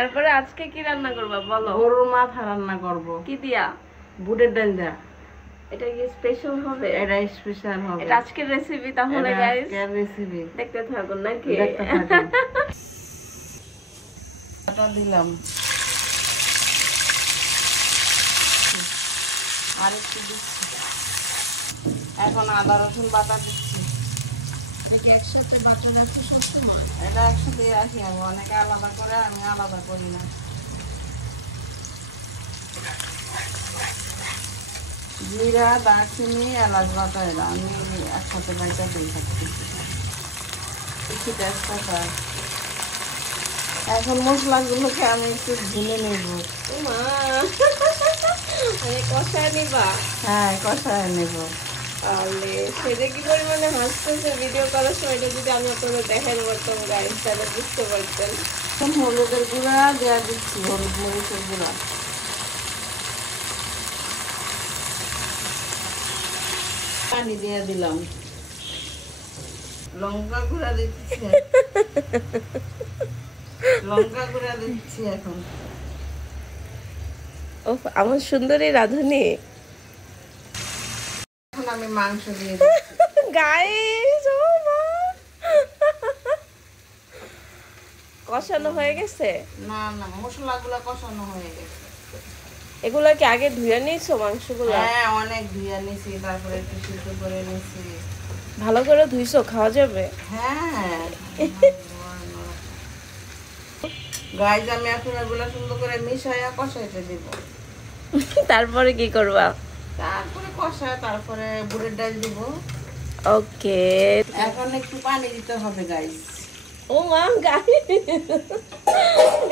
তারপরে আজকে কি রান্না করবা বলো? গরুর মাথা রান্না করব। কি দিয়া? বুটের ডাল দিয়া। এটা কি স্পেশাল হবে? এটা স্পেশাল হবে। এটা আজকের রেসিপি তাহলে গাইস। আজকের রেসিপি। দেখতে থাকুন নাকি? দেখতে থাকুন। এটা দিলাম। আর একটু দিচ্ছি। এখন আদা রসুন বাটা দিচ্ছি। একসাথে বাটনা একটু সস্তা হয়। এটা একসাথে রাখি আমি, অনেকে আলাদা করে, আমি আলাদা করি না। জিরা, দারচিনি, এলাচ বাটা এলা আমি একসাথে বাইটা দিয়ে থাকছি। একটু তেজপাতা। এখন মশলাগুলোকে আমি একটু ভুনে নেব। মা আমি কষায় নিবা? হ্যাঁ, কষায় নেব। তাহলে সেটা কি পরিমাণে হাসতেছে ভিডিও করার সময়, এটা যদি আমি আপনাদের দেখাই পারতাম গাইস তাহলে বুঝতে পারতেন। এখন হলুদের গুঁড়া দেওয়া দিচ্ছি, হলুদ মরিচের গুঁড়া। পানি দিয়ে দিলাম। লঙ্কা গুঁড়া দিচ্ছি, লঙ্কা গুঁড়া দিচ্ছি এখন। ও আমার সুন্দরী রাঁধুনি। এখন আমি মাংস দিয়ে দিচ্ছি। গাইস ও মা, কষানো হয়ে গেছে? না না, মশলাগুলো কষানো হয়ে গেছে। এগুলা কি আগে ধুয়ে নিয়েছো মাংসগুলো? হ্যাঁ, অনেক ধুয়ে নিছি, তারপরে একটু সিদ্ধ করে নিছি। ভালো করে ধুইছো, খাওয়া যাবে? হ্যাঁ। গাইজ আমি এখন এগুলো সুন্দর করে মিশাইয়া কষাইতে দিব। তারপরে কি করবা? তারপরে কষায়, তারপরে বুটের ডাল দিব। ওকে, এখন একটু পানি দিতে হবে গাইজ। ও মা গাইস,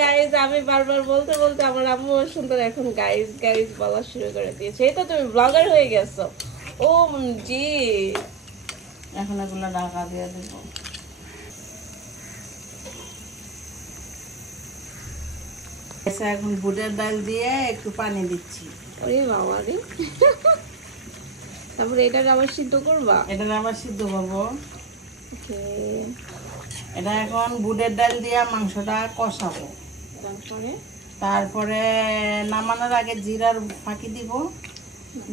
গাইস আমি বারবার বলতে বলতে আমার আম্মু সুন্দর এখন গাইস গাইস বলা শুরু করে দিয়েছে। এই তো তুমি ব্লগার হয়ে গেছো। ও জি, এখন এগুলো ঢাকা দিয়ে দেব। এখন বুটের ডাল দিয়ে একটু পানি দিচ্ছি। ওরে বাবা রে। তারপরে এটা আবার সিদ্ধ করবা? এটা আবার সিদ্ধ করবো। ওকে, এটা এখন বুটের ডাল দিয়ে মাংসটা কষাবো। তারপরে নামানোর আগে জিরার ফাঁকি দিব,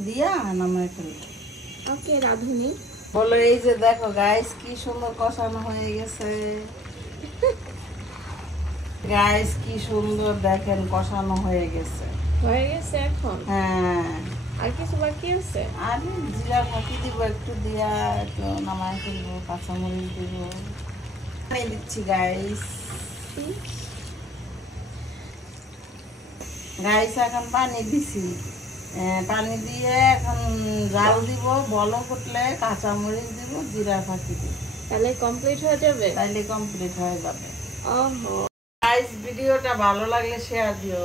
দিয়া নামায় ফেলবো। ওকে রাঁধুনি। বলো, এই যে দেখো গাইস কি সুন্দর কষানো হয়ে গেছে। গাইস কি সুন্দর দেখেন কষানো হয়ে গেছে। হয়ে গেছে এখন? হ্যাঁ, আর কিছু বাকি আছে? আমি জিরা ফাঁকি দিব একটু, দিয়া একটু নামায় ফেলবো, কাঁচামরিচ দিব, পানি দিচ্ছি গাইস। গাইস এখন পানি দিছি, পানি দিয়ে এখন জাল দিব, বলক উঠলে কাঁচামরিচ দিব, জিরা ফাঁকি দিব। তাহলে কমপ্লিট হয়ে যাবে? তাইলে কমপ্লিট হয়ে যাবে। ওহো, গাইস ভিডিওটা ভালো লাগলে শেয়ার দিও।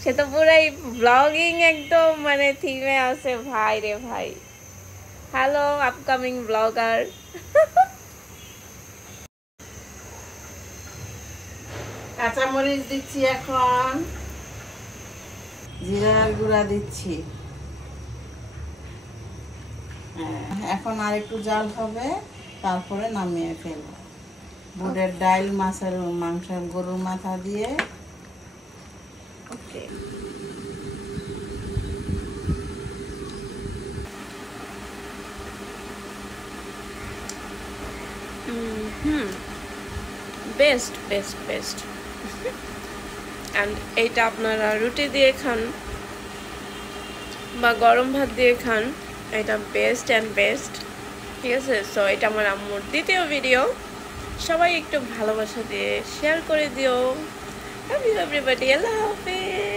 সে তো পুরাই ব্লগিং একদম মানে থিমে আছে ভাই রে ভাই। Hello upcoming blogger. কাঁচামরিচ দিচ্ছি, এখন জিরার গুঁড়া দিচ্ছি। এখন আর একটু জাল হবে, তারপরে নামিয়ে ফেলবো। বুটের ডাল, মাছের মাংস, গরুর মাথা দিয়ে। ওকে, বেস্ট বেস্ট বেস্ট। অ্যান্ড এইটা আপনারা রুটি দিয়ে খান বা গরম ভাত দিয়ে খান, এটা বেস্ট অ্যান্ড বেস্ট। ঠিক আছে, সো এটা আমার আম্মুর দ্বিতীয় ভিডিও। সবাই একটু ভালোবাসা দিয়ে শেয়ার করে দিও। লাভ ইউ এভরিবডি, আল্লাহ হাফেজ।